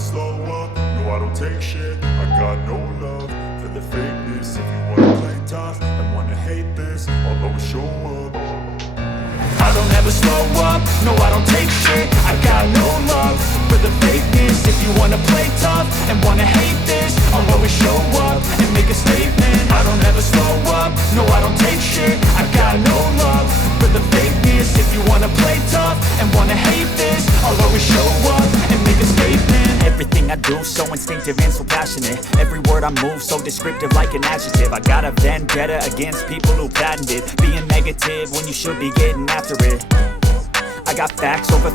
slow up, no I don't take shit. I got no love for the fakeness. If you wanna play tough and wanna hate this, I'll always show up. I don't ever slow up, no I don't take shit. I got no love for the fakeness. If you wanna play tough and wanna hate this, I'll always show up and make a statement. I don't ever slow up, no I don't take shit. I got no love for the fakeness. If you wanna play tough and wanna hate this, I'll always show up and make a statement. Everything I do so instinctive and so passionate. Every word I move so descriptive like an adjective. I got a vendetta against people who patented being negative when you should be getting after it. I got facts over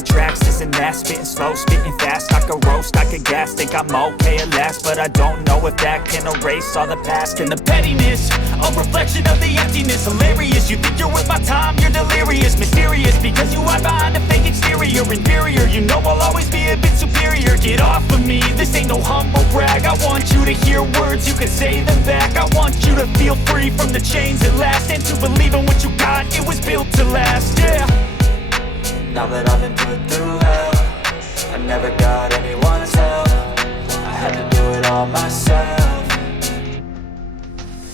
tracks, this and that. Spitting slow, spitting fast, I could roast, I could gas. Think I'm okay at last, but I don't know if that can erase all the past. And the pettiness, a reflection of the emptiness. Hilarious, you think you're worth my time, you're delirious. Mysterious, because you hide behind a fake exterior. Inferior, you know I'll always be a bit superior. Get off of me, this ain't no humble brag. I want you to hear words, you can say them back. I want you to feel free from the chains at last, and to believe in what you got, it was built to last, yeah. Now that I've been put through hell, I never got anyone's help. I had to do it all myself.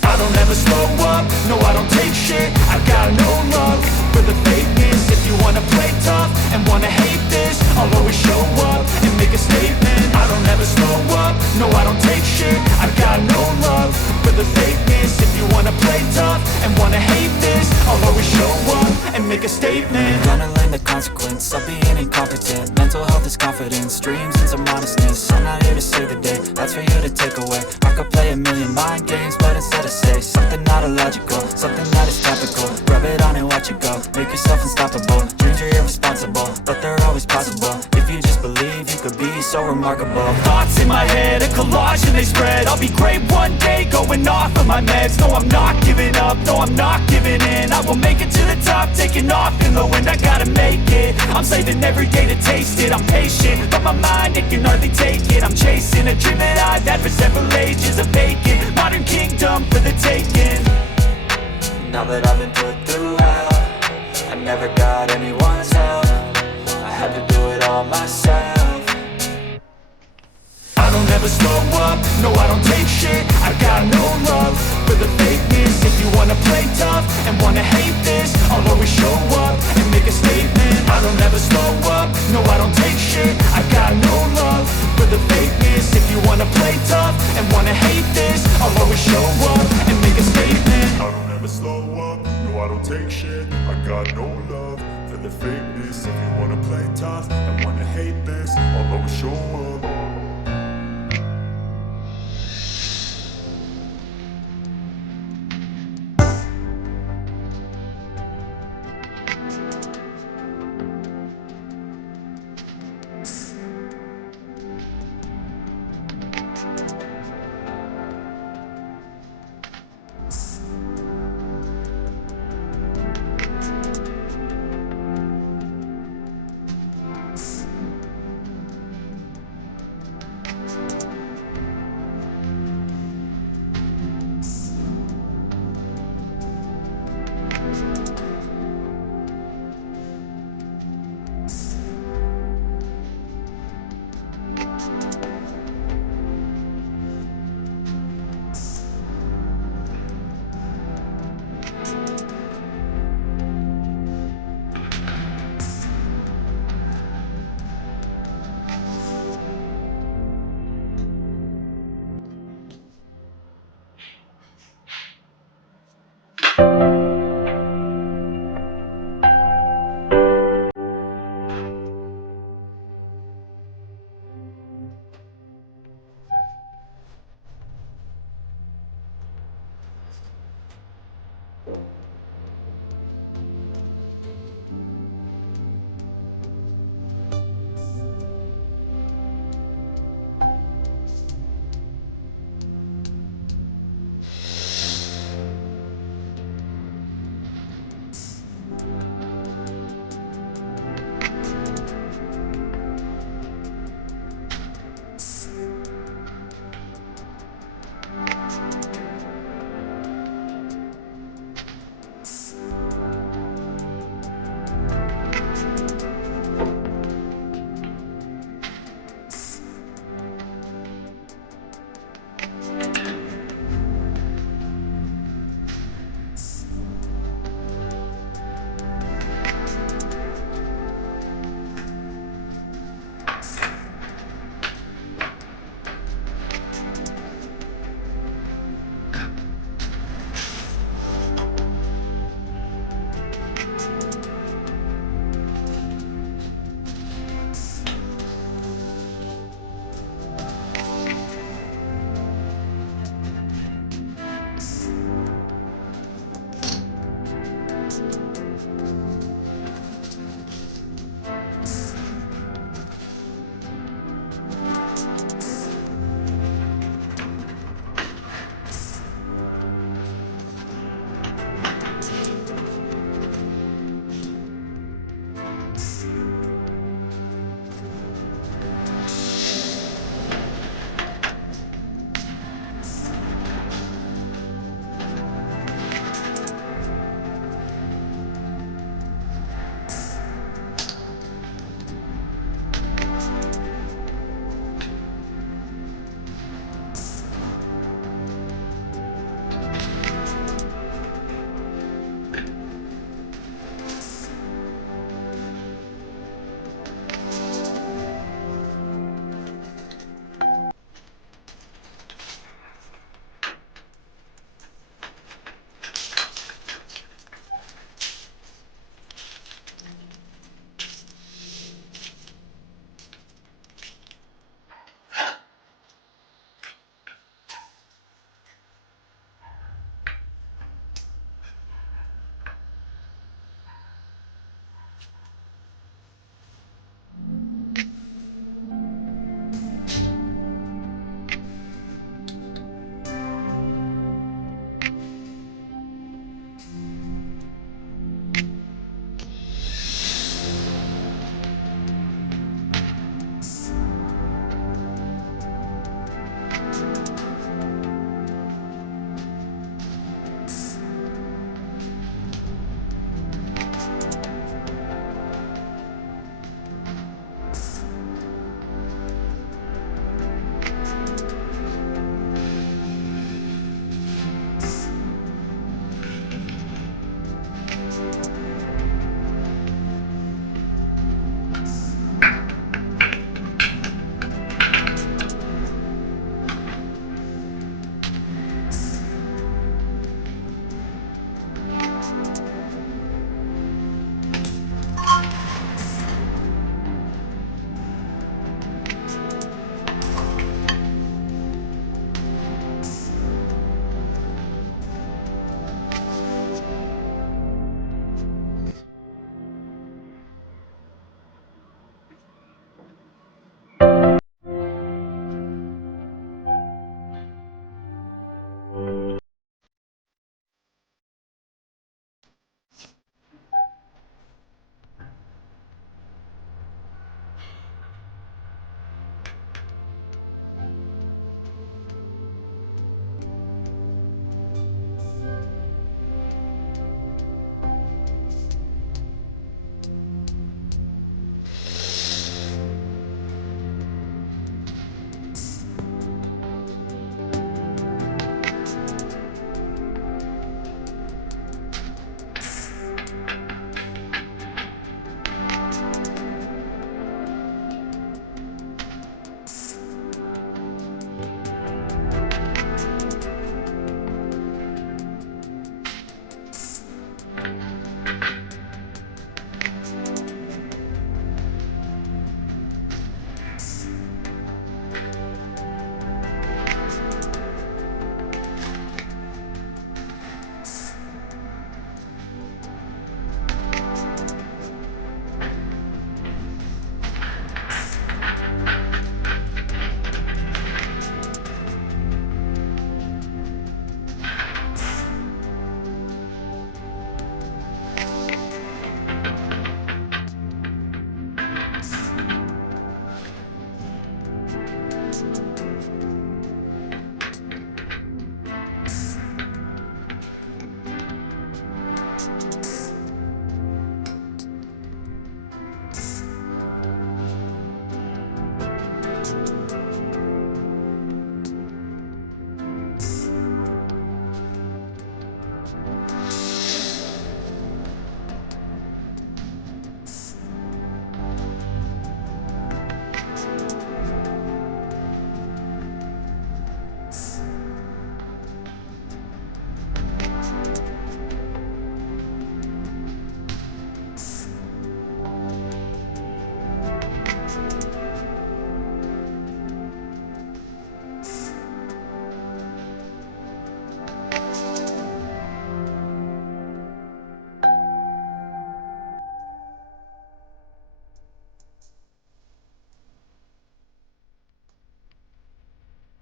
I don't ever slow up, no I don't take shit. I got no love for the fakeness. If you wanna play tough and wanna hate this, I'll always show up and make a statement. I don't ever slow up, no I don't take shit. I got no love for the fakeness. If you wanna play tough and wanna hate this, I'll always show up and make a statement. Gonna learn the consequence of being incompetent. Mental health is confidence, dreams and some modestness. I'm not here to save the day, that's for you to take away. I could play a million mind games, but instead I say something not illogical, something that is topical. Rub it on and watch it go, make yourself unstoppable. Dreams are irresponsible, but they're always possible. If you just believe, you could be so remarkable. Thoughts in my head, a collage and they spread. I'll be great one day, going off of my meds. No I'm not giving up, no I'm not giving in. I will make it to the top, taking off in the wind. I gotta make it, I'm saving every day to taste it. I'm patient, but my mind, it can hardly take it. I'm chasing a dream that I've had for several ages. A vacant, modern kingdom for the taking. Now that I've been put through hell, I never got anyone's help. I had to do it all myself. I don't ever slow up, no I don't take shit. I got no love for the fakeness. If you wanna play tough and wanna hate this, I'll always show up and make a statement. I don't ever slow up, no I don't take shit. I got no love for the fakeness. If you wanna play tough and wanna hate this, I'll always show up and make a statement. I don't ever slow up, no I don't take shit. I got no love for the fakeness. If you wanna play tough and wanna hate this, I'll always show up.